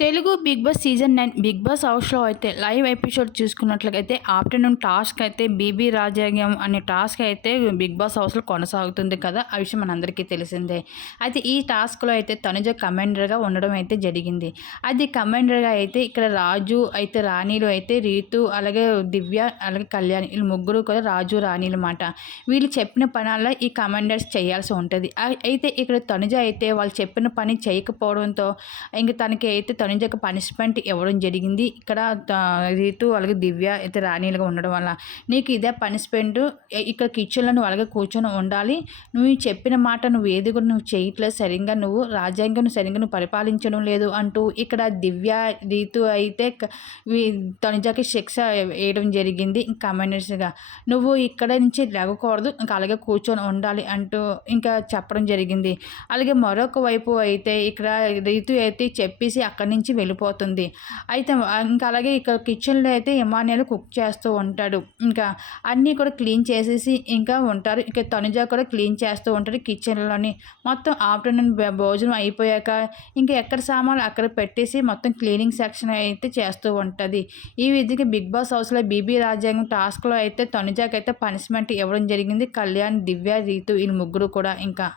Telugu Bigg Boss season nine Bigg Boss హౌస్లో అయితే live episode చూసుకున్నట్లయితే ఆఫ్టర్నూన్ టాస్క్ అయితే బీబీ రాజాగ్యం అనే టాస్క్ అయితే బిగ్ బాస్ హౌస్లో కొనసాగుతుంది కదా ఆ విషయం మనందరికీ తెలిసిందే. అయితే ఈ టాస్క్లో అయితే తనుజ కమాండర్గా ఉండడం అయితే జరిగింది. అది కమాండర్గా అయితే ఇక్కడ రాజు అయితే రాణిలు అయితే రీతు అలాగే దివ్య అలాగే కళ్యాణ్ వీళ్ళు ముగ్గురు కూడా రాజు రాణిలు అన్నమాట. వీళ్ళు చెప్పిన పనాల్లో ఈ కమాండర్స్ చేయాల్సి ఉంటుంది. అయితే ఇక్కడ తనుజ అయితే వాళ్ళు చెప్పిన పని చేయకపోవడంతో ఇంక తనకి అయితే తనుజకు పనిష్మెంట్ ఇవ్వడం జరిగింది. ఇక్కడ రీతు అలాగే దివ్య అయితే రాణిలుగా ఉండడం వల్ల నీకు ఇదే పనిష్మెంట్ ఇక్కడ కిచెన్లో నువ్వు అలాగే కూర్చొని ఉండాలి. నువ్వు చెప్పిన మాట నువ్వు ఏది కూడా నువ్వు చేయట్లేదు. సరిగ్గా నువ్వు రాజ్యాంగం సరిగ్గా నువ్వు పరిపాలించడం లేదు అంటూ ఇక్కడ దివ్య రీతు అయితే తనుజకి శిక్ష వేయడం జరిగింది. కమ్యూనిస్ట్గా నువ్వు ఇక్కడ నుంచి లేకూడదు ఇంకా అలాగే కూర్చొని ఉండాలి అంటూ ఇంకా చెప్పడం జరిగింది. అలాగే మరొక వైపు అయితే ఇక్కడ రీతు అయితే చెప్పేసి అక్కడి నుంచి నుంచి వెళ్ళిపోతుంది. అయితే ఇంకా అలాగే ఇక్కడ కిచెన్లో అయితే ఇమానియాలు కుక్ చేస్తూ ఉంటాడు. ఇంకా అన్నీ కూడా క్లీన్ చేసేసి ఇంకా ఉంటారు. ఇక తనుజ కూడా క్లీన్ చేస్తూ ఉంటాడు కిచెన్లోని మొత్తం ఆఫ్టర్నూన్ భోజనం అయిపోయాక ఇంకా ఎక్కడ సామాన్లు అక్కడ పెట్టేసి మొత్తం క్లీనింగ్ సెక్షన్ అయితే చేస్తూ ఉంటుంది. ఈ విధంగా బిగ్ బాస్ హౌస్లో బీబీ రాజ్యాంగం టాస్క్లో అయితే తనుజాకైతే అయితే పనిష్మెంట్ ఇవ్వడం జరిగింది. కళ్యాణ్ దివ్య రీతు వీళ్ళు ముగ్గురు కూడా ఇంకా.